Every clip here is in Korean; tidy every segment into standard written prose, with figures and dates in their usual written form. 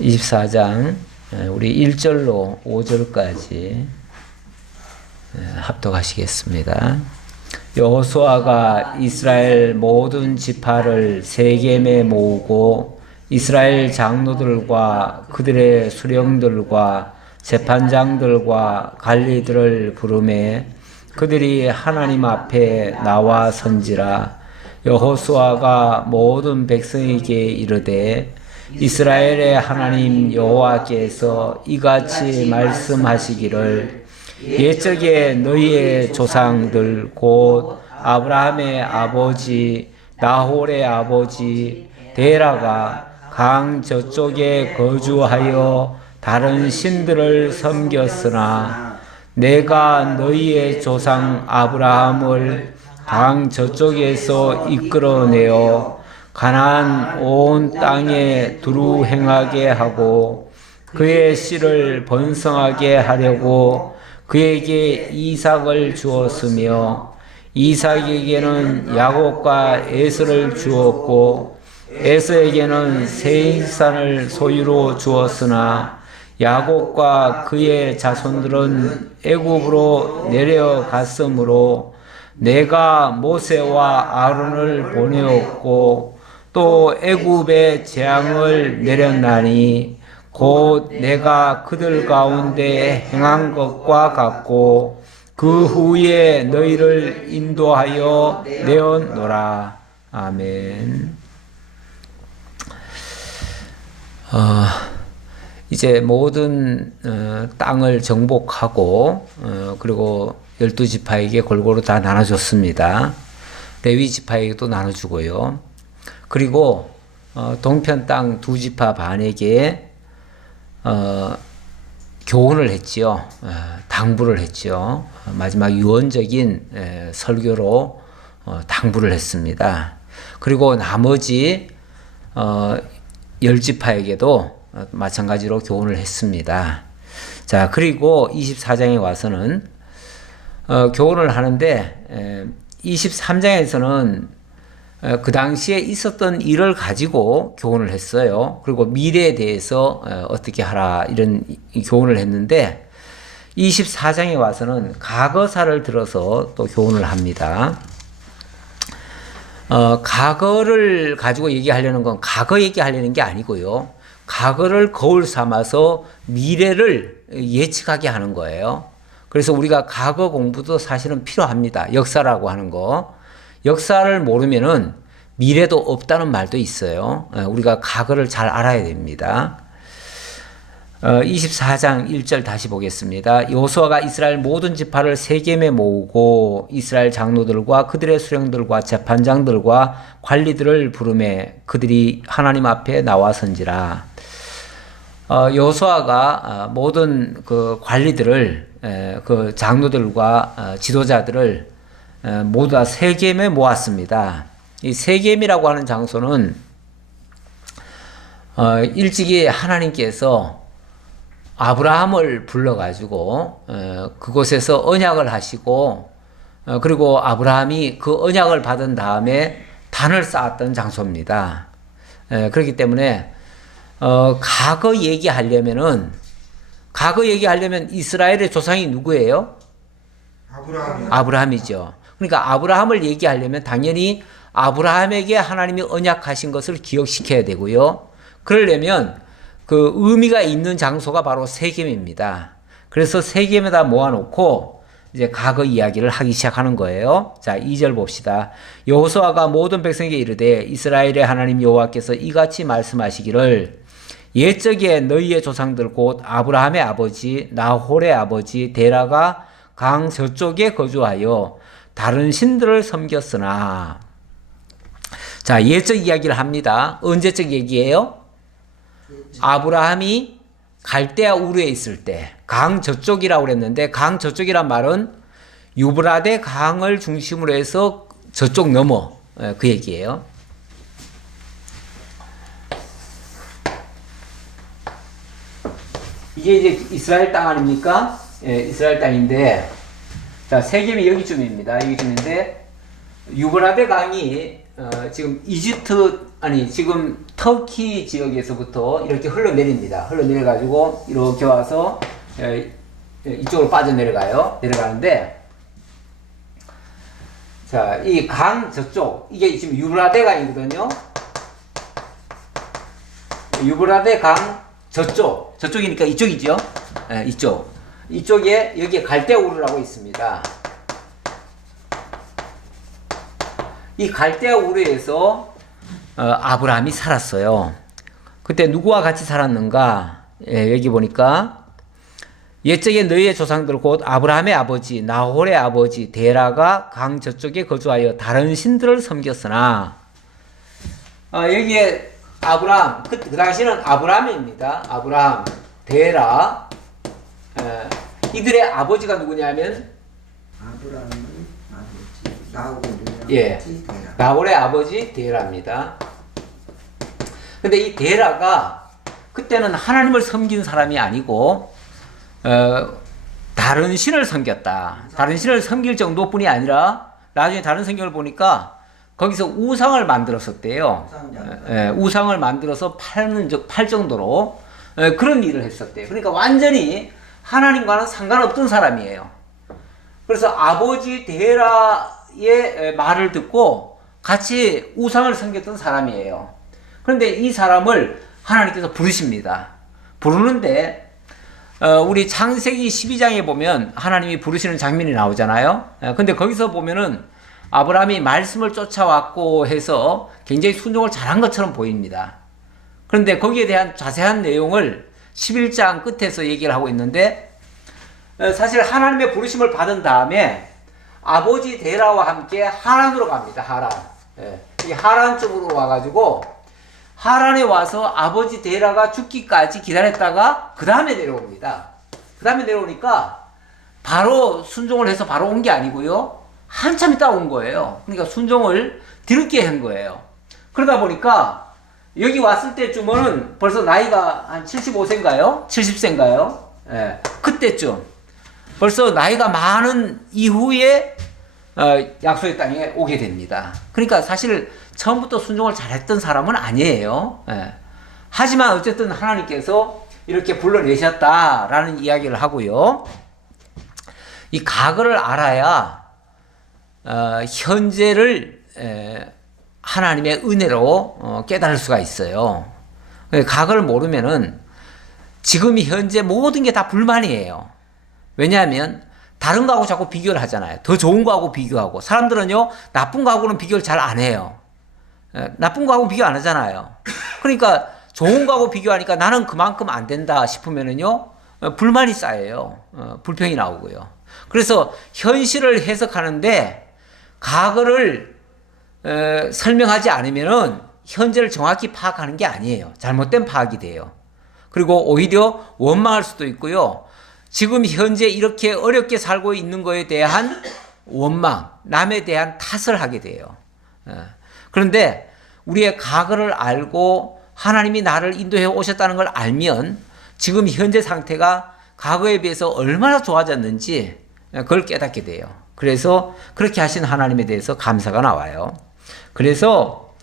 24장 우리 1절로 5절까지 합독하시겠습니다. 여호수아가 이스라엘 모든 지파를 세겜에 모으고 이스라엘 장로들과 그들의 수령들과 재판장들과 관리들을 부르매 그들이 하나님 앞에 나와 선지라. 여호수아가 모든 백성에게 이르되 이스라엘의 하나님 여호와께서 이같이 말씀하시기를 옛적에 너희의 조상들 곧 아브라함의 아버지 나홀의 아버지 데라가 강 저쪽에 거주하여 다른 신들을 섬겼으나 내가 너희의 조상 아브라함을 강 저쪽에서 이끌어내어 가나안 온 땅에 두루 행하게 하고 그의 씨를 번성하게 하려고 그에게 이삭을 주었으며 이삭에게는 야곱과 에서를 주었고 에서에게는 세일산을 소유로 주었으나 야곱과 그의 자손들은 애굽으로 내려갔으므로 내가 모세와 아론을 보내었고 또 애굽에 재앙을 내렸나니 곧 내가 그들 가운데 행한 것과 같고 그 후에 너희를 인도하여 내었노라. 아멘. 이제 모든 땅을 정복하고 그리고 12지파에게 골고루 다 나눠줬습니다. 레위 지파에게도 나눠주고요. 그리고 동편 땅 2지파 반에게 교훈을 했지요. 당부를 했지요. 마지막 유언적인 설교로 당부를 했습니다. 그리고 나머지 10지파에게도 마찬가지로 교훈을 했습니다. 자, 그리고 24장에 와서는 교훈을 하는데 23장에서는 그 당시에 있었던 일을 가지고 교훈을 했어요. 그리고 미래에 대해서 어떻게 하라 이런 교훈을 했는데 24장에 와서는 과거사를 들어서 또 교훈을 합니다. 과거를 가지고 얘기하려는 건 과거 얘기하려는 게 아니고요. 과거를 거울 삼아서 미래를 예측하게 하는 거예요. 그래서 우리가 과거 공부도 사실은 필요합니다. 역사라고 하는 거. 역사를 모르면은 미래도 없다는 말도 있어요. 우리가 과거를 잘 알아야 됩니다. 24장 1절 다시 보겠습니다. 여호수아가 이스라엘 모든 지파를 세겜에 모으고 이스라엘 장로들과 그들의 수령들과 재판장들과 관리들을 부르매 그들이 하나님 앞에 나와 선지라. 여호수아가 모든 그 관리들을 그 장로들과 지도자들을 모두 다 세겜에 모았습니다. 이 세겜이라고 하는 장소는 일찍이 하나님께서 아브라함을 불러가지고 그곳에서 언약을 하시고 그리고 아브라함이 그 언약을 받은 다음에 단을 쌓았던 장소입니다. 그렇기 때문에 과거 얘기하려면 이스라엘의 조상이 누구예요? 아브라함이죠. 그러니까 아브라함을 얘기하려면 당연히 아브라함에게 하나님이 언약하신 것을 기억시켜야 되고요. 그러려면 그 의미가 있는 장소가 바로 세겜입니다. 그래서 세겜에다 모아놓고 이제 과거 이야기를 하기 시작하는 거예요. 자, 2절 봅시다. 여호수아가 모든 백성에게 이르되 이스라엘의 하나님 여호와께서 이같이 말씀하시기를 옛적에 너희의 조상들 곧 아브라함의 아버지 나홀의 아버지 데라가 강 저쪽에 거주하여 다른 신들을 섬겼으나. 자, 옛적 이야기를 합니다. 언제적 얘기예요? 아브라함이 갈대아 우르에 있을 때 강 저쪽이라고 그랬는데 강 저쪽이란 말은 유브라데 강을 중심으로 해서 저쪽 넘어 그 얘기예요. 이게 이제 이스라엘 땅 아닙니까? 이스라엘 땅인데 자, 세겜이 여기쯤입니다. 여기쯤인데 유브라데 강이 지금 이집트 아니 지금 터키 지역에서부터 이렇게 흘러내립니다. 흘러내려가지고 이렇게 와서 이쪽으로 빠져내려가요. 내려가는데 자, 이 강 저쪽 이게 지금 유브라데 강이거든요. 유브라데 강 저쪽이니까 이쪽이죠. 이쪽에 여기에 갈대우르라고 있습니다. 이 갈대우르에서 아브라함이 살았어요. 그때 누구와 같이 살았는가? 여기 보니까 옛적에 너희의 조상들 곧 아브라함의 아버지 나홀의 아버지 데라가 강 저쪽에 거주하여 다른 신들을 섬겼으나 여기에 아브라함 그 당시는 아브라함입니다. 아브라함 데라 이들의 아버지가 누구냐면 아브라함의 아버지 나홀의 예, 아버지 데라. 나홀의 아버지 데라입니다. 근데 이 데라가 그때는 하나님을 섬긴 사람이 아니고 다른 신을 섬겼다. 다른 신을 섬길 정도뿐이 아니라 나중에 다른 성경을 보니까 거기서 우상을 만들었었대요. 우상을 만들어서 팔 정도로 그런 일을 했었대요. 그러니까 완전히 하나님과는 상관없던 사람이에요. 그래서 아버지 데라의 말을 듣고 같이 우상을 섬겼던 사람이에요. 그런데 이 사람을 하나님께서 부르십니다. 부르는데 우리 창세기 12장에 보면 하나님이 부르시는 장면이 나오잖아요. 근데 거기서 보면은 아브라함이 말씀을 쫓아왔고 해서 굉장히 순종을 잘한 것처럼 보입니다. 그런데 거기에 대한 자세한 내용을 11장 끝에서 얘기를 하고 있는데 사실 하나님의 부르심을 받은 다음에 아버지 데라와 함께 하란으로 갑니다. 하란. 이 하란 쪽으로 와가지고 하란에 와서 아버지 데라가 죽기까지 기다렸다가 그 다음에 내려옵니다. 그 다음에 내려오니까 바로 순종을 해서 바로 온 게 아니고요. 한참 있다 온 거예요. 그러니까 순종을 뒤늦게 한 거예요. 그러다 보니까 여기 왔을 때쯤은 벌써 나이가 한 75세인가요? 70세인가요? 예, 그때쯤. 벌써 나이가 많은 이후에 약속의 땅에 오게 됩니다. 그러니까 사실 처음부터 순종을 잘했던 사람은 아니에요. 예. 하지만 어쨌든 하나님께서 이렇게 불러내셨다라는 이야기를 하고요. 이 과거를 알아야 현재를 하나님의 은혜로 깨달을 수가 있어요. 과거를 모르면은 지금 현재 모든 게 다 불만이에요. 왜냐하면 다른 거하고 자꾸 비교를 하잖아요. 더 좋은 거하고 비교하고. 사람들은요, 나쁜 거하고는 비교를 잘 안 해요. 나쁜 거하고 비교 안 하잖아요. 그러니까 좋은 거하고 비교하니까 나는 그만큼 안 된다 싶으면은요, 불만이 쌓여요. 불평이 나오고요. 그래서 현실을 해석하는데 과거를 설명하지 않으면은 현재를 정확히 파악하는 게 아니에요. 잘못된 파악이 돼요. 그리고 오히려 원망할 수도 있고요. 지금 현재 이렇게 어렵게 살고 있는 거에 대한 원망, 남에 대한 탓을 하게 돼요. 그런데 우리의 과거를 알고 하나님이 나를 인도해 오셨다는 걸 알면 지금 현재 상태가 과거에 비해서 얼마나 좋아졌는지 그걸 깨닫게 돼요. 그래서 그렇게 하신 하나님에 대해서 감사가 나와요. 그래서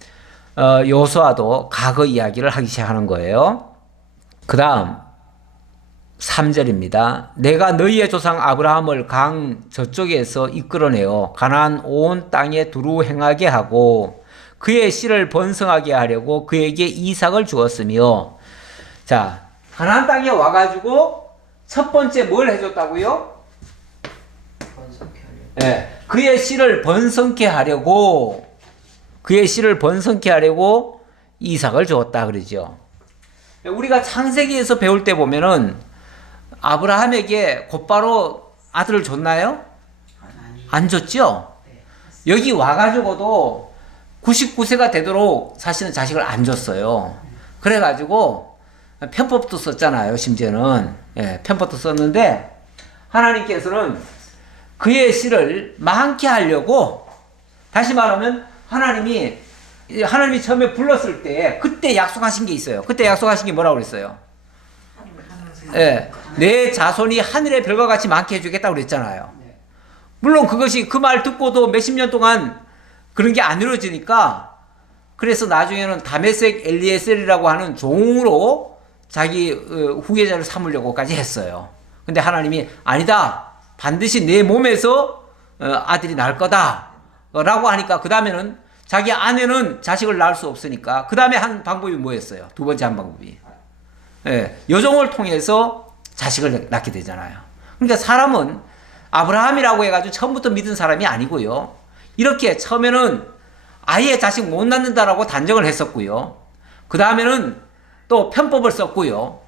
여호수아도 과거 이야기를 하기 시작하는 거예요. 그 다음 3절입니다. 내가 너희의 조상 아브라함을 강 저쪽에서 이끌어내어 가나안 온 땅에 두루 행하게 하고 그의 씨를 번성하게 하려고 그에게 이삭을 주었으며. 자, 가나안 땅에 와가지고 첫 번째 뭘 해줬다고요? 네, 그의 씨를 번성케 하려고 이삭을 주었다 그러죠. 우리가 창세기에서 배울 때 보면은 아브라함에게 곧바로 아들을 줬나요? 안 줬죠? 여기 와가지고도 99세가 되도록 사실은 자식을 안 줬어요. 그래가지고 편법도 썼잖아요. 심지어는 편법도 썼는데 하나님께서는 그의 씨를 많게 하려고, 다시 말하면 하나님이 처음에 불렀을 때 그때 약속하신 게 있어요. 그때 약속하신 게 뭐라고 그랬어요? 내 자손이 하늘의 별과 같이 많게 해주겠다고 그랬잖아요. 물론 그것이 그 말 듣고도 몇십 년 동안 그런 게 안 이루어지니까 그래서 나중에는 다메섹 엘리에셀이라고 하는 종으로 자기 후계자를 삼으려고까지 했어요. 근데 하나님이 아니다. 반드시 내 몸에서 아들이 날 거다. 라고 하니까 그 다음에는 자기 아내는 자식을 낳을 수 없으니까 그 다음에 한 방법이 뭐였어요? 두 번째 한 방법이. 예, 여종을 통해서 자식을 낳게 되잖아요. 그러니까 사람은 아브라함이라고 해가지고 처음부터 믿은 사람이 아니고요. 이렇게 처음에는 아예 자식 못 낳는다라고 단정을 했었고요. 그 다음에는 또 편법을 썼고요.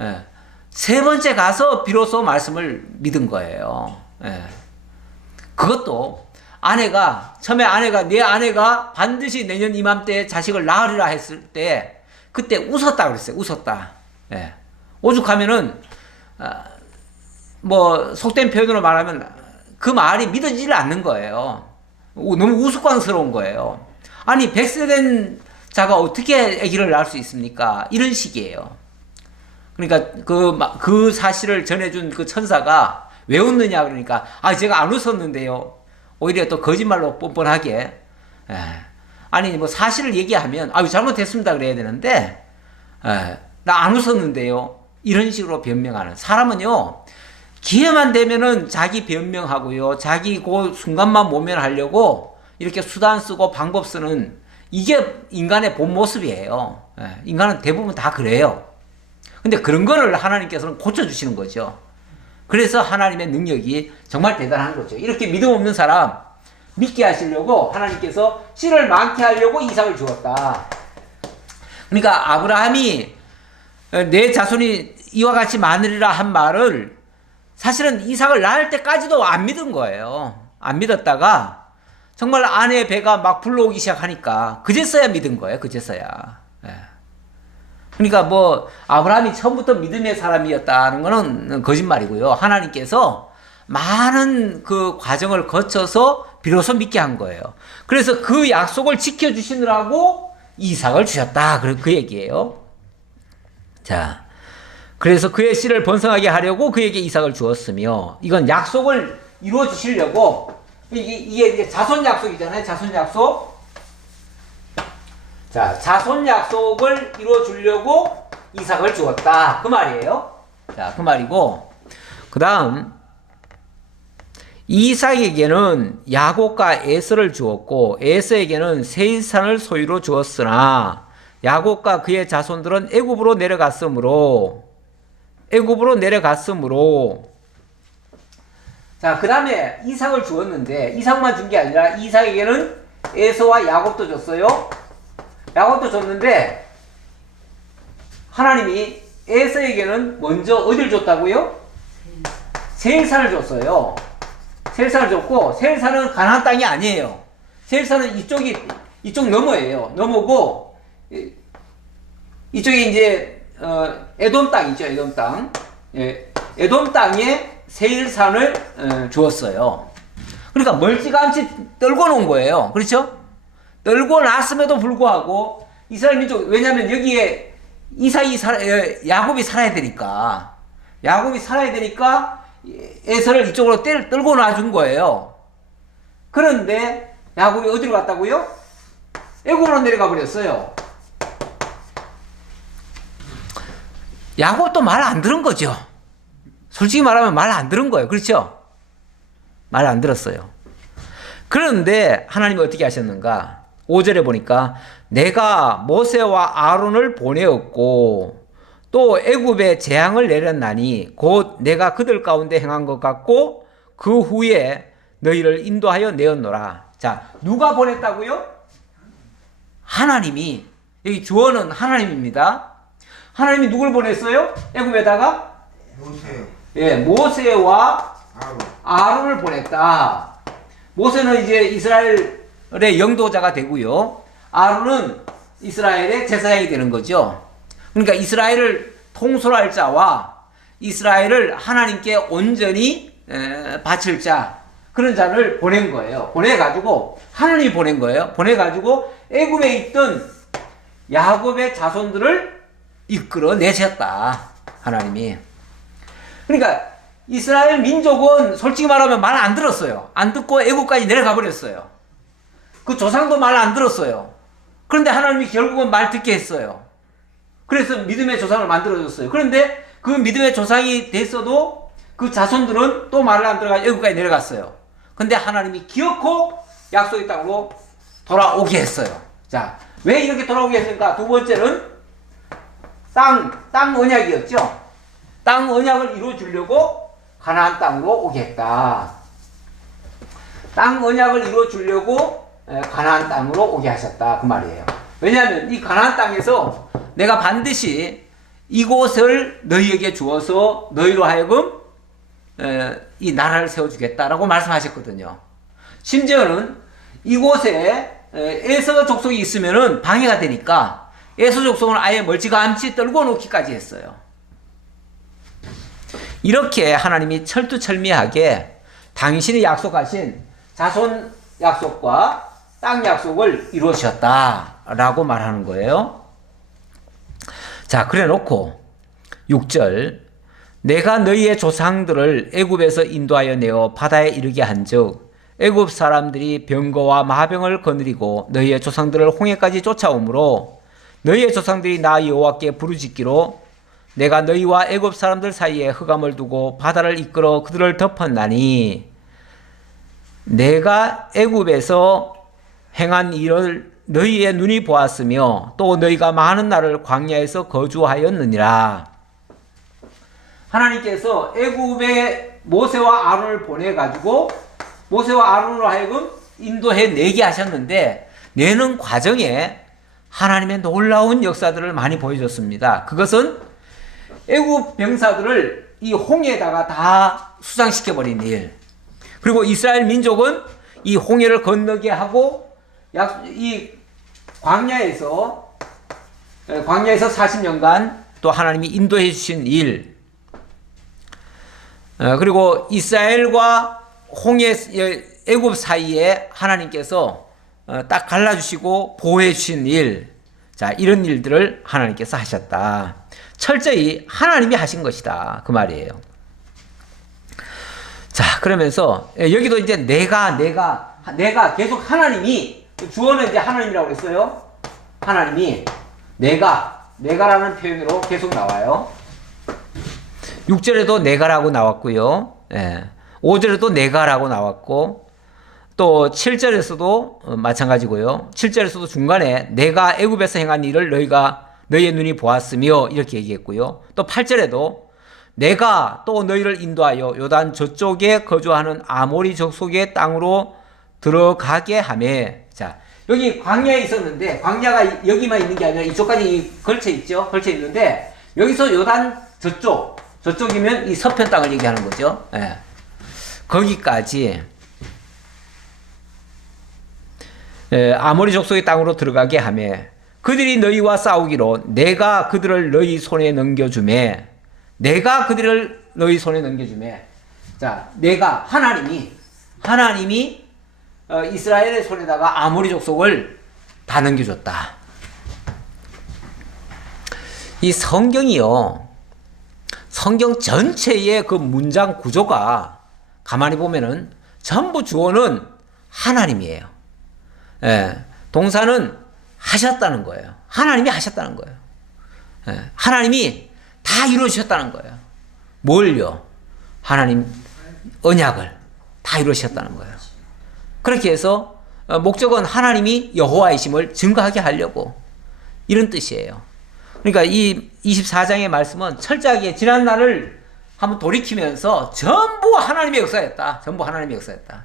예, 세 번째 가서 비로소 말씀을 믿은 거예요. 예. 그것도 처음에 내 아내가 반드시 내년 이맘때에 자식을 낳으리라 했을 때 그때 웃었다 그랬어요. 웃었다. 예. 오죽하면은 뭐 속된 표현으로 말하면 그 말이 믿어지질 않는 거예요. 너무 우스꽝스러운 거예요. 아니 100세 된 자가 어떻게 아기를 낳을 수 있습니까? 이런 식이에요. 그러니까 그 사실을 전해준 그 천사가 왜 웃느냐 그러니까 제가 안 웃었는데요. 오히려 또 거짓말로 뻔뻔하게 아니 뭐 사실을 얘기하면 잘못했습니다 그래야 되는데 나 안 웃었는데요. 이런 식으로 변명하는 사람은요. 기회만 되면은 자기 변명하고요. 자기 그 순간만 모면하려고 이렇게 수단 쓰고 방법 쓰는 이게 인간의 본 모습이에요. 인간은 대부분 다 그래요. 근데 그런 거를 하나님께서는 고쳐주시는 거죠. 그래서 하나님의 능력이 정말 대단한 거죠. 이렇게 믿음 없는 사람 믿게 하시려고 하나님께서 씨를 많게 하려고 이삭을 주었다. 그러니까 아브라함이 내 자손이 이와 같이 많으리라 한 말을 사실은 이삭을 낳을 때까지도 안 믿은 거예요. 안 믿었다가 정말 아내의 배가 막 불러오기 시작하니까 그제서야 믿은 거예요. 그제서야. 그러니까 뭐 아브라함이 처음부터 믿음의 사람이었다는 거는 거짓말이고요. 하나님께서 많은 그 과정을 거쳐서 비로소 믿게 한 거예요. 그래서 그 약속을 지켜주시느라고 이삭을 주셨다. 그 얘기예요. 자, 그래서 그의 씨를 번성하게 하려고 그에게 이삭을 주었으며 이건 약속을 이루어 주시려고 이게 이제 자손 약속이잖아요. 자손 약속. 자, 자손 약속을 이루어 주려고 이삭을 주었다. 그 말이에요. 자, 그 말이고 그다음 이삭에게는 야곱과 에서를 주었고 에서에게는 세일산을 소유로 주었으나 야곱과 그의 자손들은 애굽으로 내려갔으므로 자, 그 다음에 이삭을 주었는데 이삭만 준 게 아니라 이삭에게는 에서와 야곱도 줬어요. 야곱도 줬는데 하나님이 에서에게는 먼저 어딜 줬다고요? 세일산을 줬어요. 세일산을 줬고 세일산은 가나안 땅이 아니에요. 세일산은 이쪽 너머예요. 너머고 이쪽에 이제 에돔 땅이죠. 에돔 땅. 예, 에돔 땅에 세일산을 주었어요. 그러니까 멀찌감치 떨고 놓은 거예요. 그렇죠? 떨고 났음에도 불구하고 이스라엘 민족 왜냐하면 여기에 야곱이 살아야 되니까 에서를 이쪽으로 떨고 놔준 거예요. 그런데 야곱이 어디로 갔다고요? 애굽으로 내려가 버렸어요. 야곱도 말 안 들은 거죠. 솔직히 말하면 말 안 들은 거예요. 그렇죠? 말 안 들었어요. 그런데 하나님이 어떻게 하셨는가? 5절에 보니까 내가 모세와 아론을 보내었고 또 애굽에 재앙을 내렸나니 곧 내가 그들 가운데 행한 것 같고 그 후에 너희를 인도하여 내었노라. 자, 누가 보냈다고요? 하나님이. 여기 주어는 하나님입니다. 하나님이 누굴 보냈어요? 애굽에다가? 모세요. 예, 모세와 아론. 아론을 보냈다. 모세는 이제 이스라엘의 영도자가 되고요. 아론은 이스라엘의 제사장이 되는 거죠. 그러니까 이스라엘을 통솔할 자와 이스라엘을 하나님께 온전히 바칠 자, 그런 자를 보낸 거예요. 보내가지고 하나님이 보낸 거예요. 보내가지고 애굽에 있던 야곱의 자손들을 이끌어내셨다. 하나님이. 그러니까 이스라엘 민족은 솔직히 말하면 말 안 들었어요. 안 듣고 애굽까지 내려가 버렸어요. 그 조상도 말 안 들었어요. 그런데 하나님이 결국은 말 듣게 했어요. 그래서 믿음의 조상을 만들어줬어요. 그런데 그 믿음의 조상이 됐어도 그 자손들은 또 말을 안 들어가 애국까지 내려갔어요. 근데 하나님이 기어코 약속의 땅으로 돌아오게 했어요. 자, 왜 이렇게 돌아오게 했습니까? 두 번째는 땅 언약이었죠. 땅 언약을 이루어 주려고 가나안 땅으로 오게 했다. 땅 언약을 이루어 주려고 가나안 땅으로 오게 하셨다. 그 말이에요. 왜냐하면 이 가나안 땅에서 내가 반드시 이곳을 너희에게 주어서 너희로 하여금 이 나라를 세워주겠다라고 말씀하셨거든요. 심지어는 이곳에 에서 족속이 있으면은 방해가 되니까 에서 족속은 아예 멀찌감치 떨궈 놓기까지 했어요. 이렇게 하나님이 철두철미하게 당신이 약속하신 자손 약속과 땅 약속을 이루셨다라고 말하는 거예요. 자, 그래 놓고 6절 내가 너희의 조상들을 애굽에서 인도하여 내어 바다에 이르게 한즉 애굽 사람들이 병거와 마병을 거느리고 너희의 조상들을 홍해까지 쫓아오므로 너희의 조상들이 나 여호와께 부르짖기로 내가 너희와 애굽 사람들 사이에 흑암을 두고 바다를 이끌어 그들을 덮었나니 내가 애굽에서 행한 일을 너희의 눈이 보았으며 또 너희가 많은 날을 광야에서 거주하였느니라. 하나님께서 애굽에 모세와 아론을 보내가지고 모세와 아론으로 하여금 인도해 내게 하셨는데 내는 과정에 하나님의 놀라운 역사들을 많이 보여줬습니다. 그것은 애굽 병사들을 이 홍해에다가 다 수장시켜버린 일, 그리고 이스라엘 민족은 이 홍해를 건너게 하고 이 광야에서 40년간 또 하나님이 인도해 주신 일, 그리고 이스라엘과 홍해 애굽 사이에 하나님께서 딱 갈라주시고 보호해 주신 일, 자, 이런 일들을 하나님께서 하셨다. 철저히 하나님이 하신 것이다. 그 말이에요. 자, 그러면서 여기도 이제 내가 계속 하나님이, 주어는 이제 하나님이라고 그랬어요. 하나님이 내가라는 표현으로 계속 나와요. 6절에도 내가라고 나왔고요. 5절에도 내가라고 나왔고, 또 7절에서도 마찬가지고요. 7절에서도 중간에 내가 애굽에서 행한 일을 너희의 눈이 보았으며 이렇게 얘기했고요. 또 8절에도 내가 또 너희를 인도하여 요단 저쪽에 거주하는 아모리 족속의 땅으로 들어가게 하며, 자, 여기 광야에 있었는데 광야가 여기만 있는 게 아니라 이쪽까지 걸쳐 있죠. 걸쳐 있는데 여기서 요단 저쪽이면 이 서편 땅을 얘기하는 거죠. 거기까지 아모리 족속의 땅으로 들어가게 하며 그들이 너희와 싸우기로 내가 그들을 너희 손에 넘겨주매, 내가 그들을 너희 손에 넘겨주매. 자, 내가 하나님이 이스라엘의 손에다가 아모리 족속을 다 넘겨줬다. 이 성경이요, 성경 전체의 그 문장 구조가 가만히 보면은 전부 주어는 하나님이에요. 동사는 하셨다는 거예요. 하나님이 하셨다는 거예요. 하나님이 다 이루셨다는 거예요. 뭘요? 하나님 언약을 다 이루셨다는 거예요. 그렇게 해서 목적은 하나님이 여호와이심을 증거하게 하려고, 이런 뜻이에요. 그러니까 이 24장의 말씀은 철저하게 지난 날을 한번 돌이키면서 전부 하나님의 역사였다. 전부 하나님의 역사였다.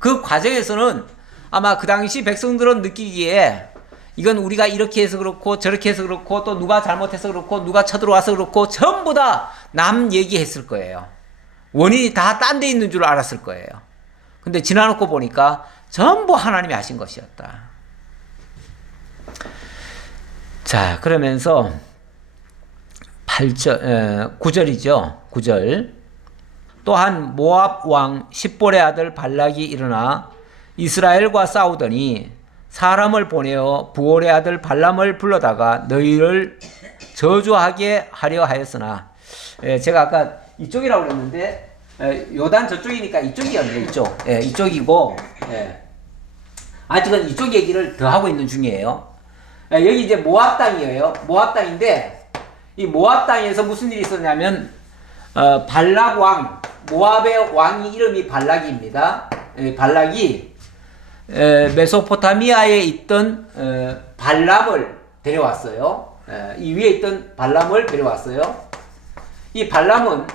그 과정에서는 아마 그 당시 백성들은 느끼기에 이건 우리가 이렇게 해서 그렇고 저렇게 해서 그렇고 또 누가 잘못해서 그렇고 누가 쳐들어와서 그렇고 전부 다 남 얘기했을 거예요. 원인이 다 딴 데 있는 줄 알았을 거예요. 근데 지나놓고 보니까 전부 하나님이 하신 것이었다. 자, 그러면서 9절이죠. 9절. 또한 모압 왕 십볼의 아들 발락이 일어나 이스라엘과 싸우더니 사람을 보내어 부올의 아들 발람을 불러다가 너희를 저주하게 하려 하였으나, 제가 아까 이쪽이라고 그랬는데 요단 저쪽이니까 이쪽이었네요. 이쪽. 이쪽이고, 아직은 이쪽 얘기를 더 하고 있는 중이에요. 여기 이제 모압 땅이에요. 모압 땅인데 이 모압 땅에서 무슨 일이 있었냐면 발락 왕, 모압의 왕이 이름이 발락입니다. 발락이 메소포타미아에 있던 발람을 데려왔어요. 이 위에 있던 발람을 데려왔어요. 이 발람은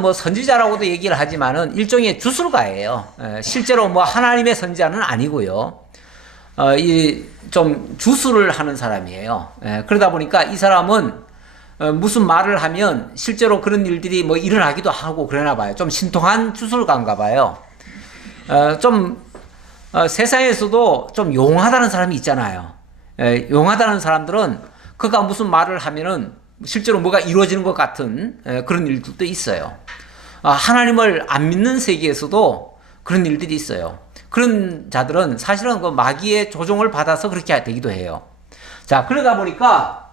뭐 선지자라고도 얘기를 하지만은 일종의 주술가예요. 실제로 뭐 하나님의 선지자는 아니고요. 이 좀 주술을 하는 사람이에요. 그러다 보니까 이 사람은 무슨 말을 하면 실제로 그런 일들이 뭐 일어나기도 하고 그러나 봐요. 좀 신통한 주술가인가 봐요. 세상에서도 좀 용하다는 사람이 있잖아요. 용하다는 사람들은 그가 무슨 말을 하면은 실제로 뭐가 이루어지는 것 같은 그런 일들도 있어요. 하나님을 안 믿는 세계에서도 그런 일들이 있어요. 그런 자들은 사실은 그 마귀의 조종을 받아서 그렇게 되기도 해요. 자, 그러다 보니까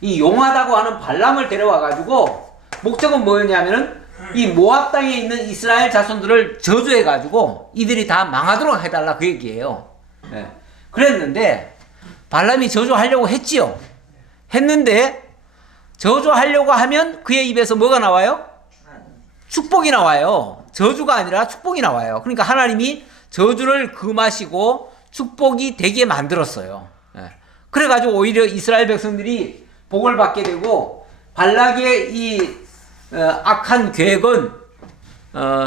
이 용하다고 하는 발람을 데려와가지고 목적은 뭐였냐면은 이 모압 땅에 있는 이스라엘 자손들을 저주해가지고 이들이 다 망하도록 해달라 그 얘기예요. 그랬는데 발람이 저주하려고 했지요. 했는데 저주하려고 하면 그의 입에서 뭐가 나와요? 축복이 나와요. 저주가 아니라 축복이 나와요. 그러니까 하나님이 저주를 금하시고 축복이 되게 만들었어요. 그래가지고 오히려 이스라엘 백성들이 복을 받게 되고 발락의 이 악한 계획은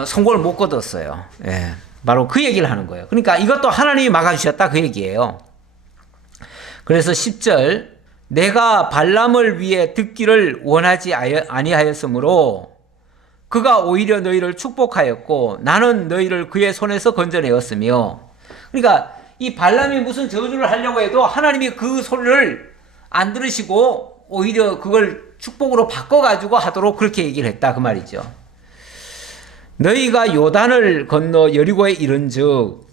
성공을 못 거뒀어요. 바로 그 얘기를 하는 거예요. 그러니까 이것도 하나님이 막아주셨다 그 얘기예요. 그래서 10절 내가 발람을 위해 듣기를 원하지 아니하였으므로 그가 오히려 너희를 축복하였고 나는 너희를 그의 손에서 건져내었으며 그러니까 이 발람이 무슨 저주를 하려고 해도 하나님이 그 소리를 안 들으시고 오히려 그걸 축복으로 바꿔가지고 하도록 그렇게 얘기를 했다 그 말이죠. 너희가 요단을 건너 여리고에 이른즉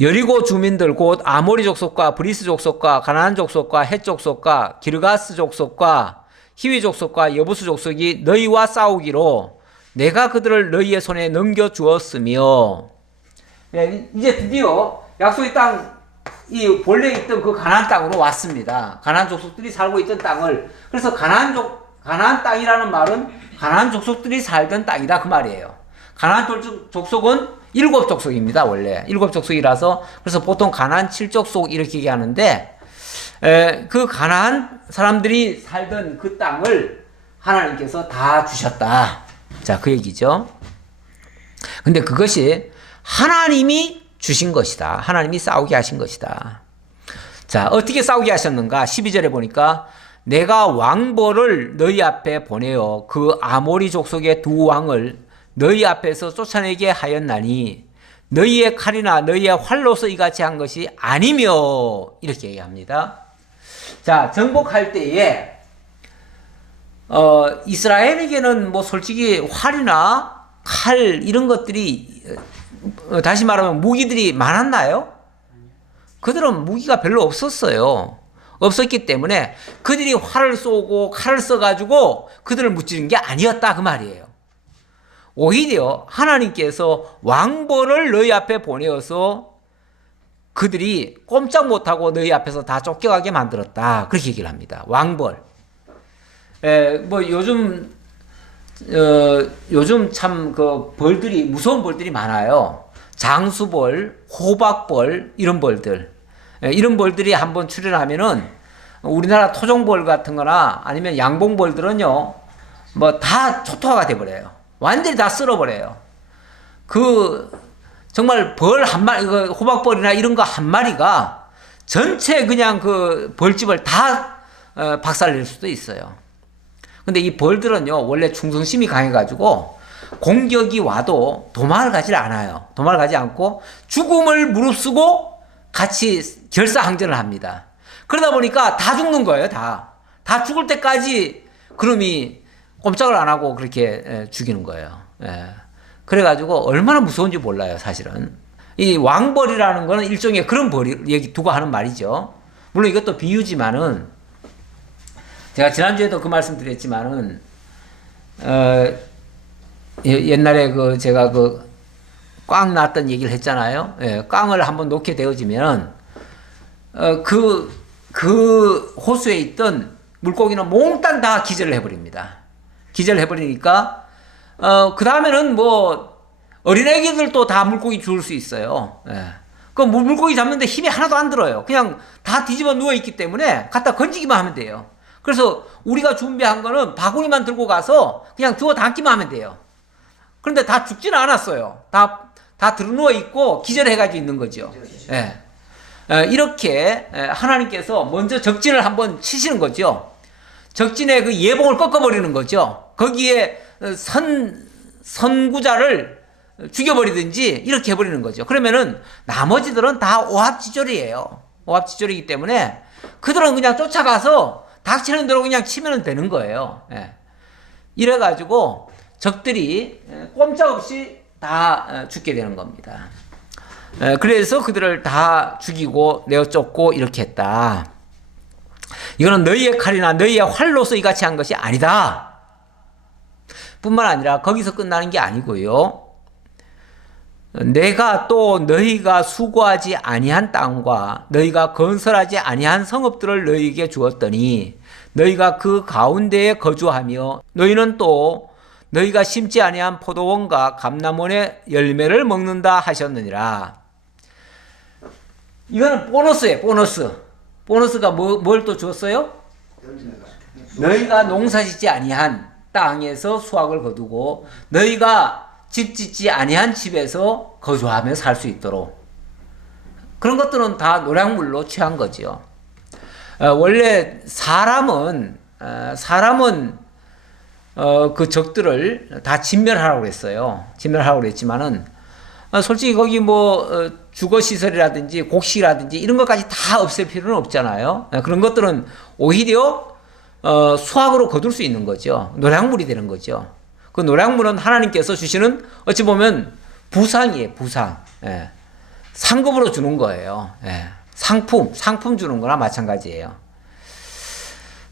여리고 주민들 곧 아모리 족속과 브리스 족속과 가나안 족속과 헷 족속과 기르가스 족속과 히위 족속과 여부스 족속이 너희와 싸우기로 내가 그들을 너희의 손에 넘겨주었으며 이제 드디어 약속의 땅, 이 본래 있던 그 가나안 땅으로 왔습니다. 가나안 족속들이 살고 있던 땅을 그래서 가나안 땅이라는 말은 가나안 족속들이 살던 땅이다 그 말이에요. 가나안 족속은 7족속입니다. 원래 7족속이라서 그래서 보통 가나안 7족속 이렇게 얘기하는데 그 가나안 사람들이 살던 그 땅을 하나님께서 다 주셨다. 자, 그 얘기죠. 근데 그것이 하나님이 주신 것이다. 하나님이 싸우게 하신 것이다. 자, 어떻게 싸우게 하셨는가? 12절에 보니까 내가 왕벌을 너희 앞에 보내어 그 아모리 족속의 두 왕을 너희 앞에서 쫓아내게 하였나니 너희의 칼이나 너희의 활로서 이같이 한 것이 아니며 이렇게 얘기합니다. 자, 정복할 때에 이스라엘에게는 뭐 솔직히 활이나 칼 이런 것들이 다시 말하면 무기들이 많았나요? 그들은 무기가 별로 없었어요. 없었기 때문에 그들이 활을 쏘고 칼을 써가지고 그들을 무찌른 게 아니었다 그 말이에요. 오히려 하나님께서 왕벌을 너희 앞에 보내어서 그들이 꼼짝 못하고 너희 앞에서 다 쫓겨가게 만들었다. 그렇게 얘기를 합니다. 왕벌. 뭐 요즘 참 그 벌들이 무서운 벌들이 많아요. 장수벌, 호박벌 이런 벌들. 이런 벌들이 한번 출현하면은 우리나라 토종벌 같은 거나 아니면 양봉벌들은요. 뭐 다 초토화가 돼 버려요. 완전히 다 쓸어버려요. 정말 벌 한 마리, 호박벌이나 이런 거 한 마리가 전체 그냥 그 벌집을 다 박살낼 수도 있어요. 근데 이 벌들은요, 원래 충성심이 강해가지고 공격이 와도 도망을 가지 않아요. 도망을 가지 않고 죽음을 무릅쓰고 같이 결사항전을 합니다. 그러다 보니까 다 죽는 거예요, 다. 다 죽을 때까지 그놈이 꼼짝을 안 하고 그렇게 죽이는 거예요. 그래가지고 얼마나 무서운지 몰라요, 사실은. 이 왕벌이라는 거는 일종의 그런 벌이 얘기 두고 하는 말이죠. 물론 이것도 비유지만은 제가 지난주에도 그 말씀 드렸지만은 옛날에 제가 꽝 났던 얘기를 했잖아요. 예, 꽝을 한번 놓게 되어지면 그 호수에 있던 물고기는 몽땅 다 기절을 해버립니다. 기절을 해버리니까 그 다음에는 뭐 어린애기들도 다 물고기 죽을 수 있어요. 예. 그 물고기 잡는데 힘이 하나도 안 들어요. 그냥 다 뒤집어 누워 있기 때문에 갖다 건지기만 하면 돼요. 그래서 우리가 준비한 거는 바구니만 들고 가서 그냥 주워 담기만 하면 돼요. 그런데 다 죽지는 않았어요. 다 들어누워 있고 기절해가지고 있는 거죠. 예. 이렇게 하나님께서 먼저 적진을 한번 치시는 거죠. 적진의 그 예봉을 꺾어버리는 거죠. 거기에 선구자를 죽여버리든지 이렇게 해버리는 거죠. 그러면은 나머지들은 다 오합지졸이에요. 오합지졸이기 때문에 그들은 그냥 쫓아가서 닥치는 대로 그냥 치면 되는 거예요. 예. 이래가지고 적들이 꼼짝없이 다 죽게 되는 겁니다. 그래서 그들을 다 죽이고 내어 쫓고 이렇게 했다. 이거는 너희의 칼이나 너희의 활로서 이같이 한 것이 아니다. 뿐만 아니라 거기서 끝나는 게 아니고요. 내가 또 너희가 수고하지 아니한 땅과 너희가 건설하지 아니한 성읍들을 너희에게 주었더니 너희가 그 가운데에 거주하며 너희는 또 너희가 심지 아니한 포도원과 감람원의 열매를 먹는다 하셨느니라. 이거는 보너스예요. 보너스가 뭘 또 줬어요? 너희가 농사짓지 아니한 땅에서 수확을 거두고 너희가 집 짓지 아니한 집에서 거주하며 살 수 있도록. 그런 것들은 다 노량물로 취한 거죠. 원래 사람은 그 적들을 다 진멸하라고 그랬어요. 진멸하라고 그랬지만은 솔직히 거기 뭐 주거시설이라든지 곡식이라든지 이런 것까지 다 없앨 필요는 없잖아요. 그런 것들은 오히려 수확으로 거둘 수 있는 거죠. 노량물이 되는 거죠. 그 노량물은 하나님께서 주시는 어찌 보면 부상이에요. 부상. 예. 상급으로 주는 거예요. 예. 상품 주는 거나 마찬가지예요.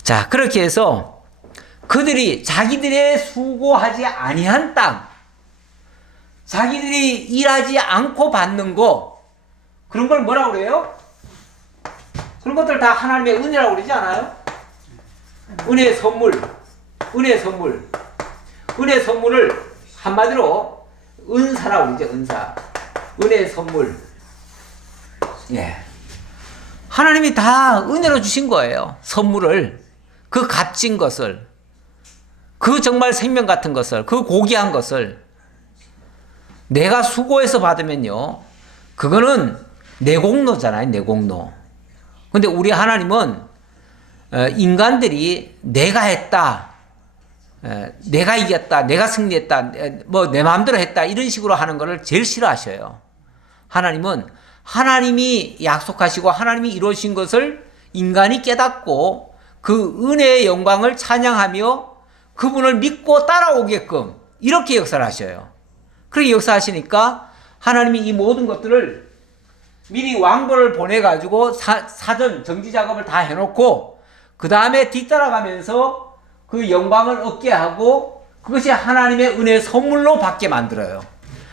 자, 그렇게 해서 그들이 자기들의 수고하지 아니한 땅, 자기들이 일하지 않고 받는 거, 그런 걸 뭐라고 그래요? 그런 것들 다 하나님의 은혜라고 그러지 않아요? 은혜의 선물. 은혜의 선물을 한마디로 은사라고 그러죠. 은사. 은혜의 선물. 예. 하나님이 다 은혜로 주신 거예요. 선물을. 그 값진 것을. 그 정말 생명 같은 것을. 그 고귀한 것을. 내가 수고해서 받으면요. 그거는 내 공로잖아요. 내 공로. 근데 우리 하나님은 인간들이 내가 했다. 내가 이겼다. 내가 승리했다. 뭐 내 마음대로 했다. 이런 식으로 하는 것을 제일 싫어하셔요. 하나님은 하나님이 약속하시고 하나님이 이루신 것을 인간이 깨닫고 그 은혜의 영광을 찬양하며 그분을 믿고 따라오게끔 이렇게 역사를 하셔요. 그렇게 역사하시니까 하나님이 이 모든 것들을 미리 왕보를 보내가지고 사전 정지 작업을 다 해놓고 그 다음에 뒤따라가면서 그 영광을 얻게 하고 그것이 하나님의 은혜의 선물로 받게 만들어요.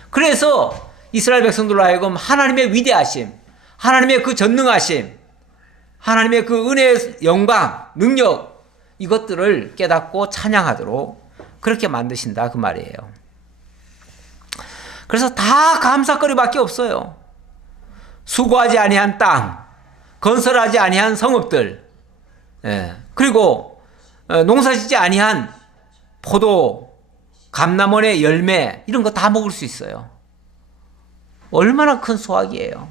그래서 이스라엘 백성들로 하여금 하나님의 위대하심, 하나님의 그 전능하심, 하나님의 그 은혜의 영광, 능력 이것들을 깨닫고 찬양하도록 그렇게 만드신다 그 말이에요. 그래서 다 감사거리밖에 없어요. 수고하지 아니한 땅, 건설하지 아니한 성읍들, 그리고 농사짓지 아니한 포도, 감람원의 열매 이런 거 다 먹을 수 있어요. 얼마나 큰 수확이에요.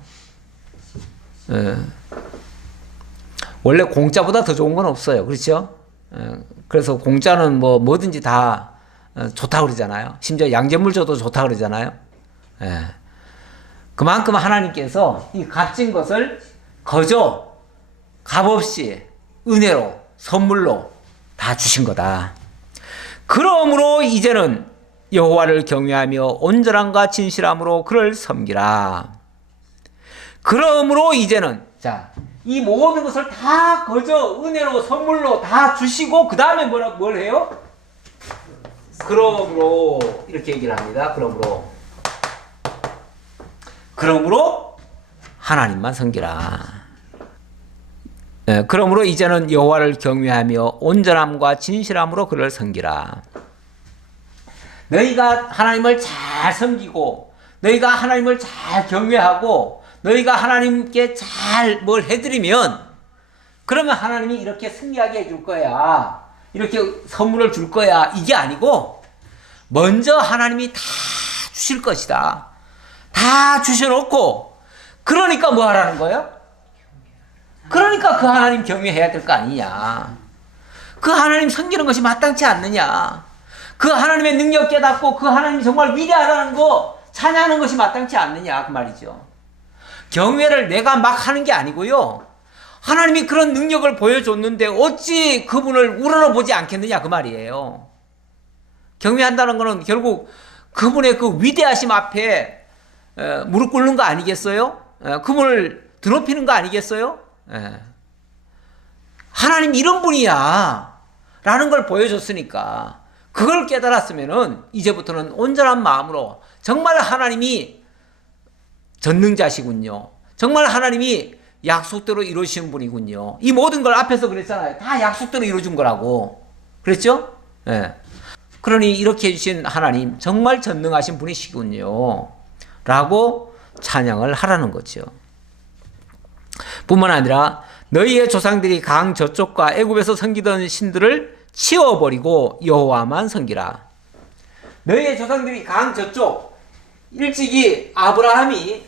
원래 공짜보다 더 좋은 건 없어요. 그렇죠? 그래서 공짜는 뭐든지 다 좋다고 그러잖아요. 심지어 양잿물 줘도 좋다고 그러잖아요. 그만큼 하나님께서 이 값진 것을 거저 값없이 은혜로 선물로 다 주신 거다. 그러므로 이제는 여호와를 경외하며 온전함과 진실함으로 그를 섬기라. 그러므로 이제는 이 모든 것을 다 거저 은혜로 선물로 다 주시고 그 다음에 뭘 해요? 그러므로 이렇게 얘기를 합니다. 그러므로 그러므로 하나님만 섬기라. 그러므로 이제는 여호와를 경외하며 온전함과 진실함으로 그를 섬기라. 너희가 하나님을 잘 섬기고 너희가 하나님을 잘 경외하고 너희가 하나님께 잘 뭘 해드리면 그러면 하나님이 이렇게 승리하게 해줄 거야. 이렇게 선물을 줄 거야. 이게 아니고 먼저 하나님이 다 주실 것이다. 다 주셔놓고 그러니까 뭐 하라는 거예요? 그러니까 그 하나님 경외해야 될 거 아니냐. 그 하나님 섬기는 것이 마땅치 않느냐. 그 하나님의 능력 깨닫고 그 하나님이 정말 위대하다는 거 찬양하는 것이 마땅치 않느냐 그 말이죠. 경외를 내가 막 하는 게 아니고요. 하나님이 그런 능력을 보여줬는데 어찌 그분을 우러러보지 않겠느냐 그 말이에요. 경외한다는 것은 결국 그분의 그 위대하심 앞에 무릎 꿇는 거 아니겠어요? 그분을 드높이는 거 아니겠어요? 하나님 이런 분이야 라는 걸 보여줬으니까 그걸 깨달았으면은 이제부터는 온전한 마음으로 정말 하나님이 전능자시군요. 정말 하나님이 약속대로 이루시는 분이군요. 이 모든 걸 앞에서 그랬잖아요. 다 약속대로 이루어준 거라고. 그랬죠? 예. 그러니 이렇게 해주신 하나님 정말 전능하신 분이시군요. 라고 찬양을 하라는 거죠. 뿐만 아니라 너희의 조상들이 강 저쪽과 애굽에서 섬기던 신들을 치워버리고 여호와만 섬기라. 너희의 조상들이 강 저쪽 일찍이 아브라함이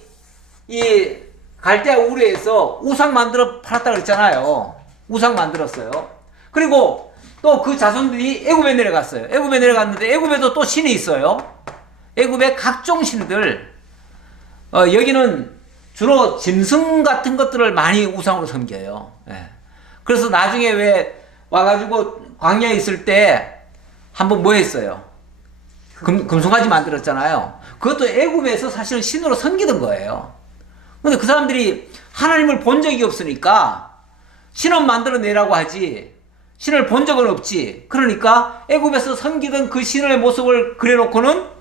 이 갈대아 우르에서 우상 만들어 팔았다 그랬잖아요. 우상 만들었어요. 그리고 또 그 자손들이 애굽에 내려갔어요. 애굽에 내려갔는데 애굽에도 또 신이 있어요. 애굽의 각종 신들. 여기는 주로 짐승 같은 것들을 많이 우상으로 섬겨요. 예. 그래서 나중에 왜 와가지고 광야에 있을 때 한번 뭐 했어요? 금송아지 만들었잖아요. 그것도 애굽에서 사실은 신으로 섬기던 거예요. 근데 그 사람들이 하나님을 본 적이 없으니까 신은 만들어내라고 하지 신을 본 적은 없지. 그러니까 애굽에서 섬기던 그 신의 모습을 그려놓고는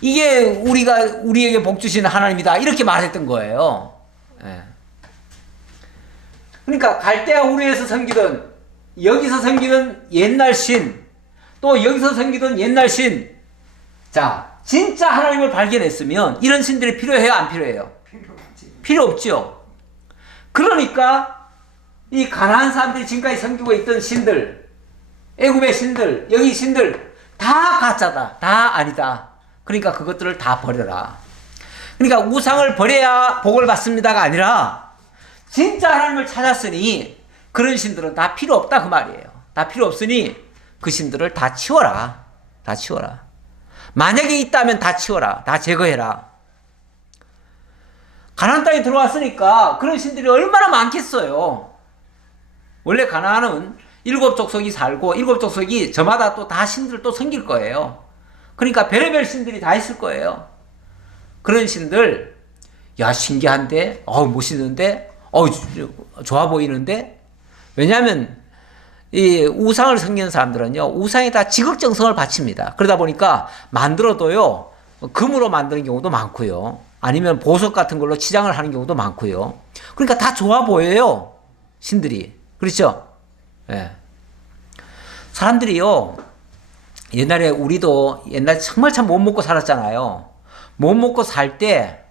이게 우리에게 복 주시는 하나님이다 이렇게 말했던 거예요. 예. 그러니까 갈대아 우르에서 섬기던 여기서 섬기던 옛날 신 또 여기서 섬기던 옛날 신 자 진짜 하나님을 발견했으면 이런 신들이 필요해요 안 필요해요? 필요 없죠. 그러니까 이 가나안 사람들이 지금까지 섬기고 있던 신들 애굽의 신들 여기 신들 다 가짜다 다 아니다. 그러니까 그것들을 다 버려라. 그러니까 우상을 버려야 복을 받습니다가 아니라 진짜 하나님을 찾았으니 그런 신들은 다 필요 없다 그 말이에요. 다 필요 없으니 그 신들을 다 치워라. 다 치워라. 만약에 있다면 다 치워라. 다 제거해라. 가나안 땅에 들어왔으니까 그런 신들이 얼마나 많겠어요. 원래 가나안은 7족속이 살고 7족속이 저마다 또 다 신들을 또 섬길 거예요. 그러니까 별의별 신들이 다 있을 거예요. 그런 신들 야 신기한데 멋있는데 좋아 보이는데 왜냐하면 이 우상을 섬기는 사람들은요 우상에다 지극정성을 바칩니다. 그러다 보니까 만들어도요 금으로 만드는 경우도 많고요 아니면 보석 같은 걸로 치장을 하는 경우도 많고요. 그러니까 다 좋아 보여요 신들이. 그렇죠? 예. 사람들이요 옛날에 우리도 옛날에 정말 참 못 먹고 살았잖아요. 못 먹고 살 때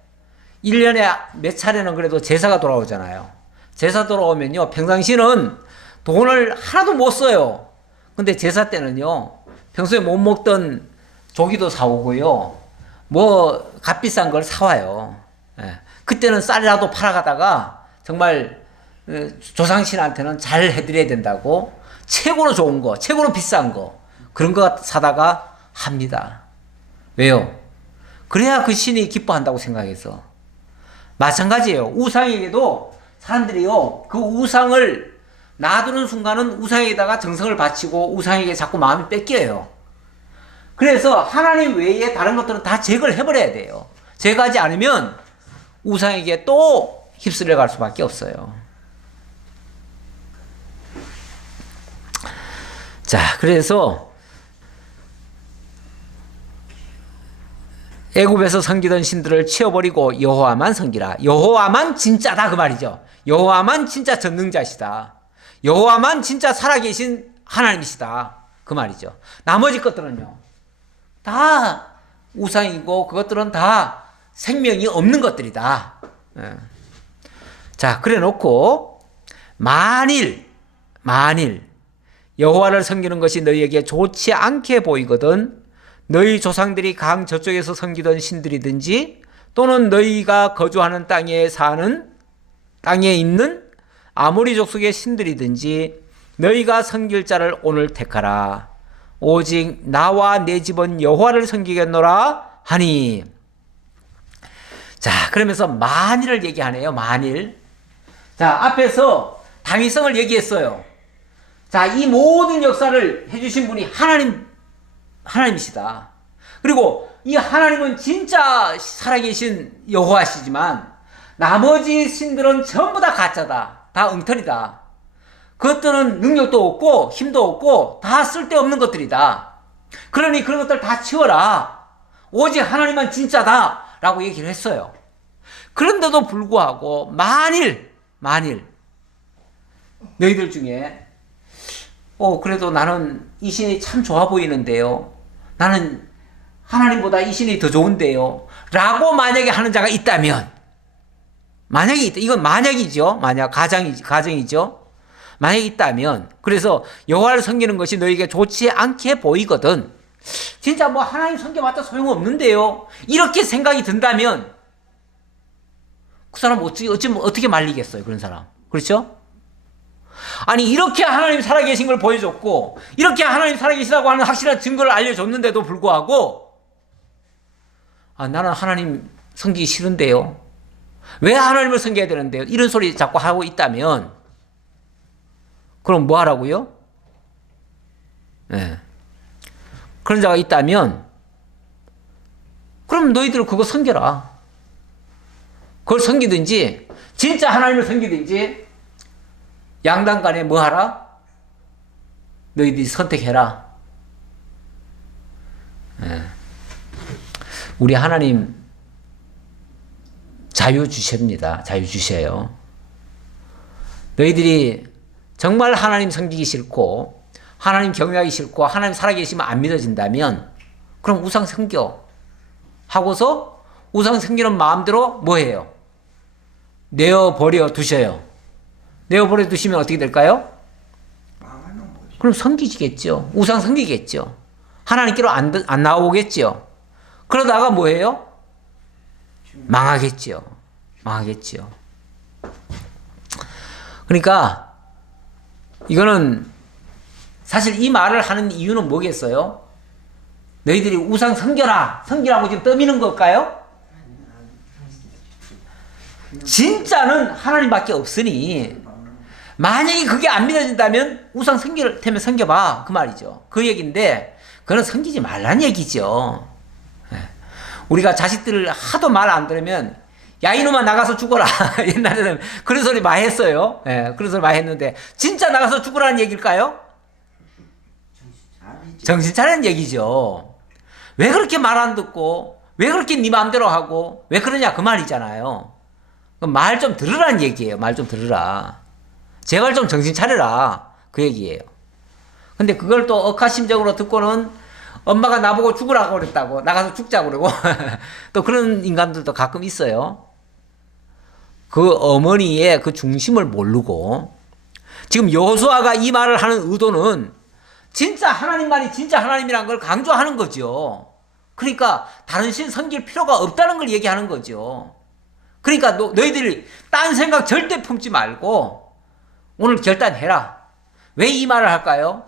1년에 몇 차례는 그래도 제사가 돌아오잖아요. 제사 돌아오면요 평상시는 돈을 하나도 못 써요. 근데 제사 때는요 평소에 못 먹던 조기도 사오고요 뭐 값비싼 걸 사와요. 예. 그때는 쌀이라도 팔아가다가 정말 조상신한테는 잘 해드려야 된다고 최고로 좋은 거 최고로 비싼 거 그런 거 사다가 합니다. 왜요? 그래야 그 신이 기뻐한다고 생각해서. 마찬가지예요. 우상에게도 사람들이요 그 우상을 놔두는 순간은 우상에다가 정성을 바치고 우상에게 자꾸 마음이 뺏겨요. 그래서 하나님 외에 다른 것들은 다 제거를 해버려야 돼요. 제거하지 않으면 우상에게 또 휩쓸려 갈 수밖에 없어요. 자, 그래서 애굽에서 섬기던 신들을 치워버리고 여호와만 섬기라. 여호와만 진짜다 그 말이죠. 여호와만 진짜 전능자시다. 여호와만 진짜 살아계신 하나님이시다 그 말이죠. 나머지 것들은요 다 우상이고 그것들은 다 생명이 없는 것들이다. 자, 그래 놓고 만일 여호와를 섬기는 것이 너희에게 좋지 않게 보이거든 너희 조상들이 강 저쪽에서 섬기던 신들이든지 또는 너희가 거주하는 땅에 있는 아모리 족속의 신들이든지 너희가 섬길 자를 오늘 택하라. 오직 나와 내 집은 여호와를 섬기겠노라 하니. 자, 그러면서 만일을 얘기하네요. 만일. 자, 앞에서 당위성을 얘기했어요. 자, 이 모든 역사를 해주신 분이 하나님이시다. 그리고 이 하나님은 진짜 살아계신 여호와시지만 나머지 신들은 전부 다 가짜다. 다 엉터리다. 그것들은 능력도 없고 힘도 없고 다 쓸데없는 것들이다. 그러니 그런 것들 다 치워라. 오직 하나님만 진짜다 라고 얘기를 했어요. 그런데도 불구하고 만일 너희들 중에 그래도 나는 이 신이 참 좋아 보이는데요. 나는 하나님보다 이 신이 더 좋은데요. 라고 만약에 하는 자가 있다면, 만약에 있다. 이건 만약이죠. 가정이죠. 만약에 있다면, 그래서 여호와를 섬기는 것이 너에게 좋지 않게 보이거든. 진짜 뭐 하나님 섬겨봤자 소용없는데요. 이렇게 생각이 든다면, 그 사람 어떻게 말리겠어요. 그런 사람. 그렇죠? 아니 이렇게 하나님 살아계신 걸 보여줬고 이렇게 하나님 살아계시다고 하는 확실한 증거를 알려줬는데도 불구하고 나는 하나님 섬기기 싫은데요. 왜 하나님을 섬겨야 되는데요? 이런 소리 자꾸 하고 있다면 그럼 뭐 하라고요? 네. 그런 자가 있다면 그럼 너희들 그거 섬겨라. 그걸 섬기든지 진짜 하나님을 섬기든지 양당 간에 뭐 하라? 너희들이 선택해라. 우리 하나님 자유 주십니다. 자유 주셔요. 너희들이 정말 하나님 섬기기 싫고 하나님 경외하기 싫고 하나님 살아계시면 안 믿어진다면 그럼 우상 섬겨 하고서 우상 섬기는 마음대로 뭐 해요? 내어버려 두셔요. 내어버려 두시면 어떻게 될까요? 그럼 섬기시겠죠. 우상 섬기겠죠. 하나님께로 안 나오겠죠. 그러다가 뭐예요? 망하겠죠. 그러니까 이거는 사실 이 말을 하는 이유는 뭐겠어요? 너희들이 우상 섬기라고 지금 떠미는 걸까요? 진짜는 하나님밖에 없으니 만약에 그게 안 믿어진다면 우상 섬길 테면 섬겨봐 그 말이죠. 그 얘기인데 그건 섬기지 말란 얘기죠. 우리가 자식들을 하도 말 안 들으면 야 이놈아 나가서 죽어라 옛날에는 그런 소리 많이 했어요. 그런 소리 많이 했는데 진짜 나가서 죽으라는 얘기일까요? 정신 차리는 얘기죠. 왜 그렇게 말 안 듣고 왜 그렇게 네 마음대로 하고 왜 그러냐 그 말이잖아요. 말 좀 들으라는 얘기예요. 말 좀 들으라. 제발 좀 정신 차려라. 그 얘기예요. 근데 그걸 또 억하심적으로 듣고는 엄마가 나보고 죽으라고 그랬다고 나가서 죽자고 그러고 또 그런 인간들도 가끔 있어요. 그 어머니의 그 중심을 모르고 지금 여호수아가 이 말을 하는 의도는 진짜 하나님만이 진짜 하나님이라는 걸 강조하는 거죠. 그러니까 다른 신 섬길 필요가 없다는 걸 얘기하는 거죠. 그러니까 너희들이 딴 생각 절대 품지 말고 오늘 결단해라. 왜 이 말을 할까요?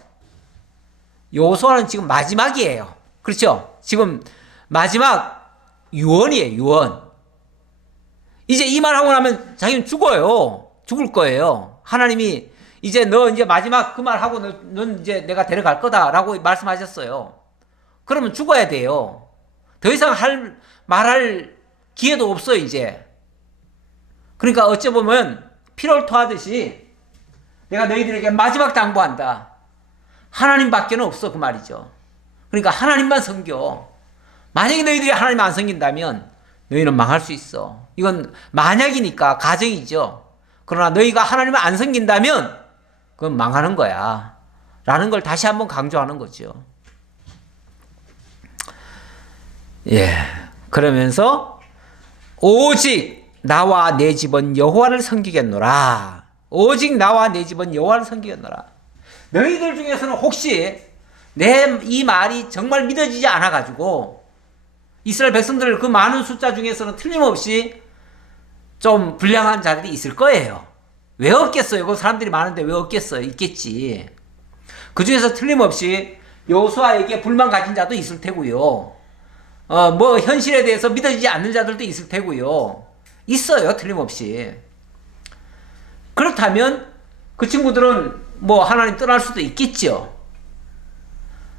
여호수아는 지금 마지막이에요. 그렇죠? 지금 마지막 유언이에요. 유언. 이제 이 말 하고 나면 자기는 죽어요. 죽을 거예요. 하나님이 이제 너 이제 마지막 그 말 하고 넌 이제 내가 데려갈 거다라고 말씀하셨어요. 그러면 죽어야 돼요. 더 이상 말할 기회도 없어요, 이제. 그러니까 어찌 보면 피를 토하듯이 내가 너희들에게 마지막 당부한다. 하나님밖에는 없어 그 말이죠. 그러니까 하나님만 섬겨. 만약에 너희들이 하나님 안 섬긴다면 너희는 망할 수 있어. 이건 만약이니까 가정이죠. 그러나 너희가 하나님을 안 섬긴다면 그건 망하는 거야. 라는 걸 다시 한번 강조하는 거죠. 예. 그러면서 오직 나와 내 집은 여호와를 섬기겠노라. 오직 나와 내 집은 여호와를 섬기겠노라. 너희들 중에서는 혹시 내 이 말이 정말 믿어지지 않아 가지고 이스라엘 백성들 그 많은 숫자 중에서는 틀림없이 좀 불량한 자들이 있을 거예요. 왜 없겠어요? 그 사람들이 많은데 왜 없겠어요? 있겠지. 그 중에서 틀림없이 여호수아에게 불만 가진 자도 있을 테고요. 뭐 현실에 대해서 믿어지지 않는 자들도 있을 테고요. 있어요, 틀림없이. 그렇다면 그 친구들은 뭐 하나님 떠날 수도 있겠죠.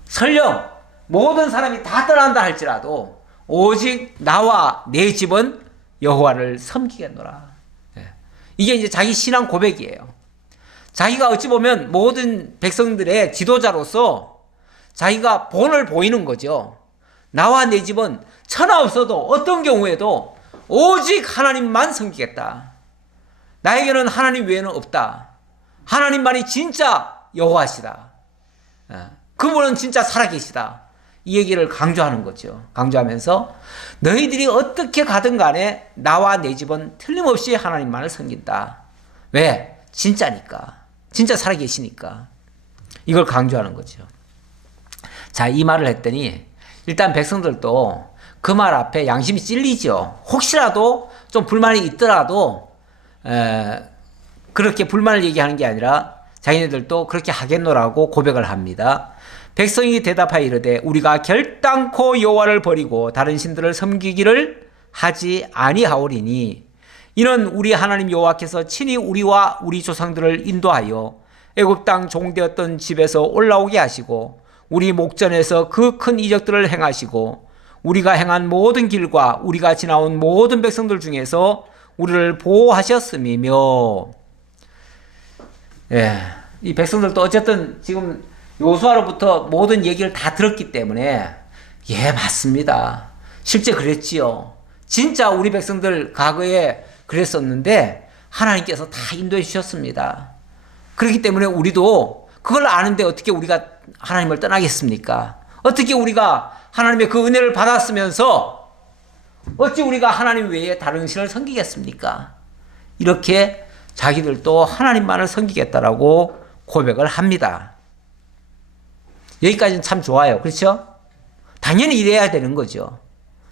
설령 모든 사람이 다 떠난다 할지라도 오직 나와 내 집은 여호와를 섬기겠노라. 이게 이제 자기 신앙 고백이에요. 자기가 어찌 보면 모든 백성들의 지도자로서 자기가 본을 보이는 거죠. 나와 내 집은 천하 없어도 어떤 경우에도 오직 하나님만 섬기겠다. 나에게는 하나님 외에는 없다. 하나님만이 진짜 여호와시다. 그분은 진짜 살아계시다. 이 얘기를 강조하는 거죠. 강조하면서 너희들이 어떻게 가든 간에 나와 내 집은 틀림없이 하나님만을 섬긴다. 왜? 진짜니까. 진짜 살아계시니까. 이걸 강조하는 거죠. 자, 이 말을 했더니 일단 백성들도 그 말 앞에 양심이 찔리죠. 혹시라도 좀 불만이 있더라도 그렇게 불만을 얘기하는 게 아니라 자기네들도 그렇게 하겠노라고 고백을 합니다. 백성이 대답하여 이르되 우리가 결단코 여호와를 버리고 다른 신들을 섬기기를 하지 아니하오리니 이는 우리 하나님 여호와께서 친히 우리와 우리 조상들을 인도하여 애굽 땅 종되었던 집에서 올라오게 하시고 우리 목전에서 그 큰 이적들을 행하시고 우리가 행한 모든 길과 우리가 지나온 모든 백성들 중에서 우리를 보호하셨음이며. 예, 이 백성들도 어쨌든 지금 여호수아로부터 모든 얘기를 다 들었기 때문에 예, 맞습니다. 실제 그랬지요. 진짜 우리 백성들 과거에 그랬었는데 하나님께서 다 인도해 주셨습니다. 그렇기 때문에 우리도 그걸 아는데 어떻게 우리가 하나님을 떠나겠습니까? 어떻게 우리가 하나님의 그 은혜를 받았으면서 어찌 우리가 하나님 외에 다른 신을 섬기겠습니까? 이렇게 자기들도 하나님만을 섬기겠다라고 고백을 합니다. 여기까지는 참 좋아요. 그렇죠? 당연히 이래야 되는 거죠.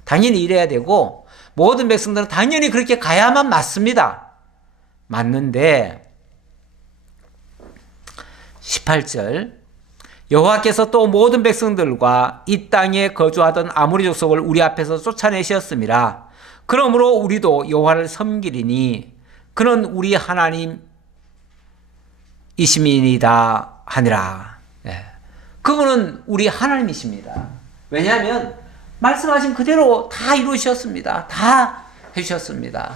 당연히 이래야 되고 모든 백성들은 당연히 그렇게 가야만 맞습니다. 맞는데 18절 여호와께서 또 모든 백성들과 이 땅에 거주하던 아모리 족속을 우리 앞에서 쫓아내셨음이라. 그러므로 우리도 여호와를 섬기리니 그는 우리 하나님이심이니이다 하니라. 네. 그분은 우리 하나님이십니다. 왜냐하면 말씀하신 그대로 다 이루셨습니다. 다 해주셨습니다.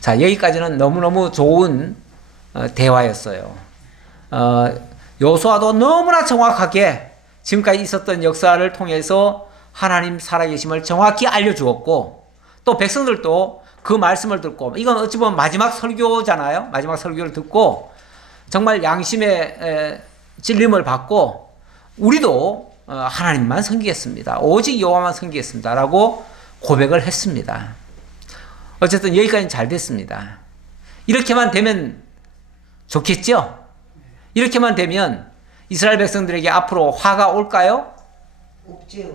자, 여기까지는 너무너무 좋은 대화였어요. 여호수아도 너무나 정확하게 지금까지 있었던 역사를 통해서 하나님 살아계심을 정확히 알려주었고 또 백성들도 그 말씀을 듣고 이건 어찌 보면 마지막 설교잖아요. 마지막 설교를 듣고 정말 양심의 찔림을 받고 우리도 하나님만 섬기겠습니다. 오직 여호와만 섬기겠습니다. 라고 고백을 했습니다. 어쨌든 여기까지는 잘 됐습니다. 이렇게만 되면 좋겠죠? 이렇게만 되면 이스라엘 백성들에게 앞으로 화가 올까요? 없지요.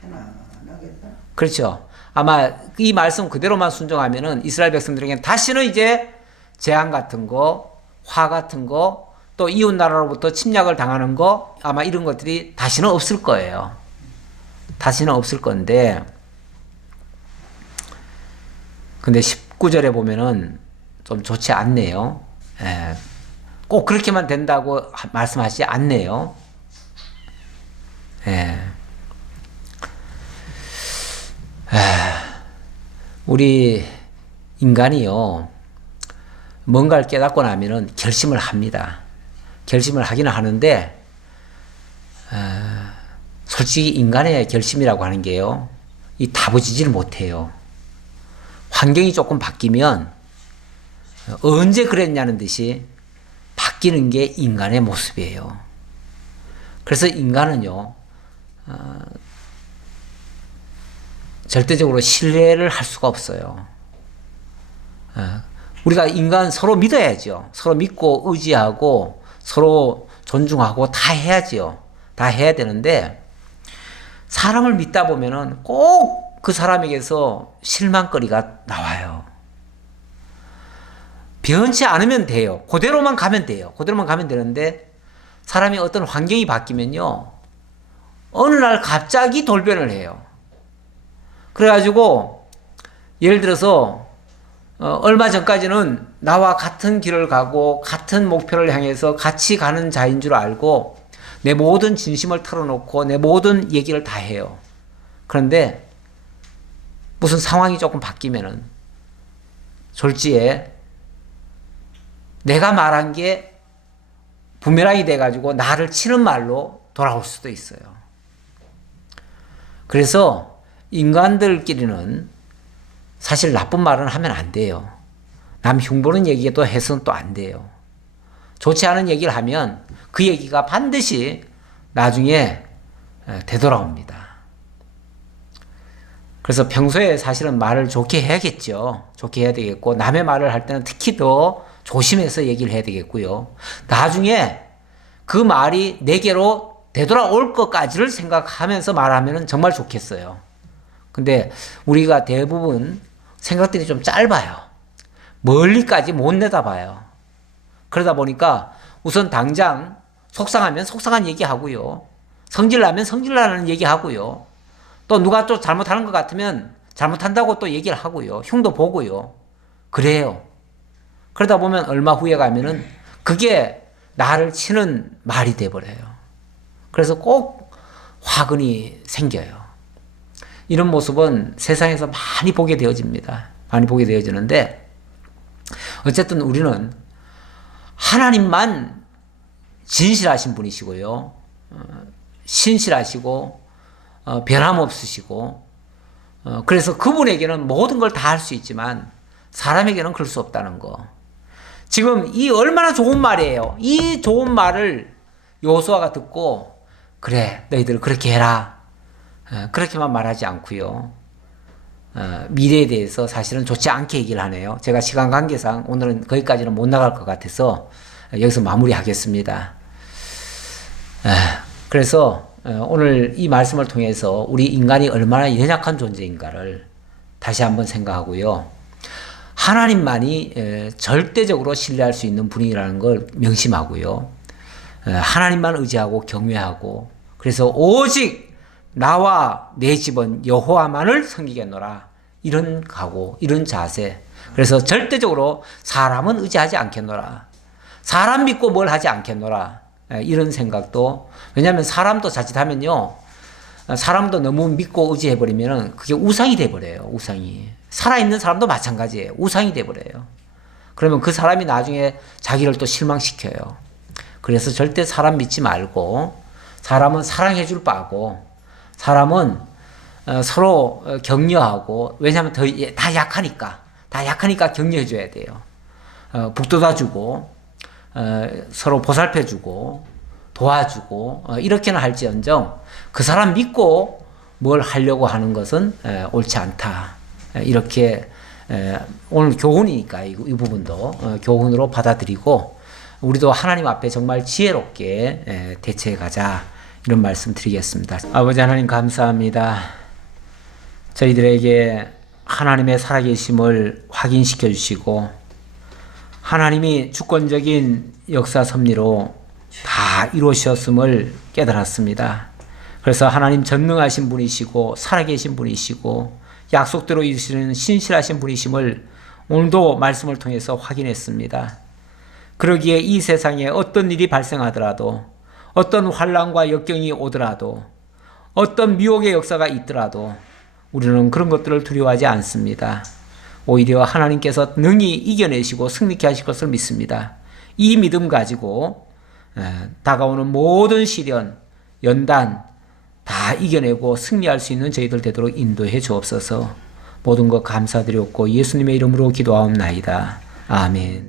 편안하겠다. 그렇죠. 아마 이 말씀 그대로만 순종하면은 이스라엘 백성들에게는 다시는 이제 재앙 같은 거, 화 같은 거, 또 이웃 나라로부터 침략을 당하는 거 아마 이런 것들이 다시는 없을 거예요. 다시는 없을 건데 근데 19절에 보면은 좀 좋지 않네요. 예. 꼭 그렇게만 된다고 말씀하시지 않네요. 예. 우리 인간이요, 뭔가를 깨닫고 나면은 결심을 합니다. 결심을 하기는 하는데, 솔직히 인간의 결심이라고 하는 게요, 이 다부지지를 못해요. 환경이 조금 바뀌면 언제 그랬냐는 듯이 바뀌는 게 인간의 모습이에요. 그래서 인간은요, 절대적으로 신뢰를 할 수가 없어요. 우리가 인간 서로 믿어야죠. 서로 믿고 의지하고 서로 존중하고 다 해야지요. 다 해야 되는데, 사람을 믿다 보면은 꼭 그 사람에게서 실망거리가 나와요. 변치 않으면 돼요. 그대로만 가면 돼요. 그대로만 가면 되는데, 사람이 어떤 환경이 바뀌면요, 어느 날 갑자기 돌변을 해요. 그래가지고 예를 들어서 얼마 전까지는 나와 같은 길을 가고 같은 목표를 향해서 같이 가는 자인 줄 알고 내 모든 진심을 털어놓고 내 모든 얘기를 다 해요. 그런데 무슨 상황이 조금 바뀌면은 졸지에 내가 말한 게 부메랑이 돼가지고 나를 치는 말로 돌아올 수도 있어요. 그래서 인간들끼리는 사실 나쁜 말은 하면 안 돼요. 남 흉보는 얘기도 해서는 또 안 돼요. 좋지 않은 얘기를 하면 그 얘기가 반드시 나중에 되돌아옵니다. 그래서 평소에 사실은 말을 좋게 해야겠죠. 좋게 해야 되겠고, 남의 말을 할 때는 특히 더 조심해서 얘기를 해야 되겠고요. 나중에 그 말이 내게로 되돌아올 것까지를 생각하면서 말하면 정말 좋겠어요. 근데 우리가 대부분 생각들이 좀 짧아요. 멀리까지 못 내다봐요. 그러다 보니까 우선 당장 속상하면 속상한 얘기하고요. 성질나면 성질나는 얘기하고요. 또 누가 또 잘못하는 것 같으면 잘못한다고 또 얘기를 하고요. 흉도 보고요. 그래요. 그러다 보면 얼마 후에 가면은 그게 나를 치는 말이 돼버려요. 그래서 꼭 화근이 생겨요. 이런 모습은 세상에서 많이 보게 되어집니다. 많이 보게 되어지는데, 어쨌든 우리는 하나님만 진실하신 분이시고요, 신실하시고 변함없으시고, 그래서 그분에게는 모든 걸 다 할 수 있지만 사람에게는 그럴 수 없다는 거. 지금 이 얼마나 좋은 말이에요. 이 좋은 말을 여호수아가 듣고, 그래 너희들 그렇게 해라, 그렇게만 말하지 않고요, 미래에 대해서 사실은 좋지 않게 얘기를 하네요. 제가 시간 관계상 오늘은 거기까지는 못 나갈 것 같아서 여기서 마무리하겠습니다. 그래서 오늘 이 말씀을 통해서 우리 인간이 얼마나 연약한 존재인가를 다시 한번 생각하고요, 하나님만이 절대적으로 신뢰할 수 있는 분이라는 걸 명심하고요, 하나님만 의지하고 경외하고, 그래서 오직 나와 내 집은 여호와만을 섬기겠노라, 이런 각오, 이런 자세. 그래서 절대적으로 사람은 의지하지 않겠노라, 사람 믿고 뭘 하지 않겠노라, 이런 생각도. 왜냐하면 사람도 자칫하면요, 사람도 너무 믿고 의지해버리면 그게 우상이 돼버려요. 우상이. 살아있는 사람도 마찬가지예요. 우상이 돼버려요. 그러면 그 사람이 나중에 자기를 또 실망시켜요. 그래서 절대 사람 믿지 말고, 사람은 사랑해줄 바고, 사람은 서로 격려하고, 왜냐하면 다 약하니까 격려해줘야 돼요. 북돋아주고, 서로 보살펴주고 도와주고, 이렇게는 할지언정 그 사람 믿고 뭘 하려고 하는 것은 옳지 않다. 이렇게 오늘 교훈이니까 이 부분도 교훈으로 받아들이고, 우리도 하나님 앞에 정말 지혜롭게 대처해 가자, 이런 말씀 드리겠습니다. 아버지 하나님 감사합니다. 저희들에게 하나님의 살아계심을 확인시켜 주시고, 하나님이 주권적인 역사 섭리로 다 이루셨음을 깨달았습니다. 그래서 하나님 전능하신 분이시고 살아계신 분이시고 약속대로 이루시는 신실하신 분이심을 오늘도 말씀을 통해서 확인했습니다. 그러기에 이 세상에 어떤 일이 발생하더라도, 어떤 환난과 역경이 오더라도, 어떤 미혹의 역사가 있더라도 우리는 그런 것들을 두려워하지 않습니다. 오히려 하나님께서 능히 이겨내시고 승리케 하실 것을 믿습니다. 이 믿음 가지고 다가오는 모든 시련, 연단 다 이겨내고 승리할 수 있는 저희들 되도록 인도해 주옵소서. 모든 것 감사드렸고 예수님의 이름으로 기도하옵나이다. 아멘.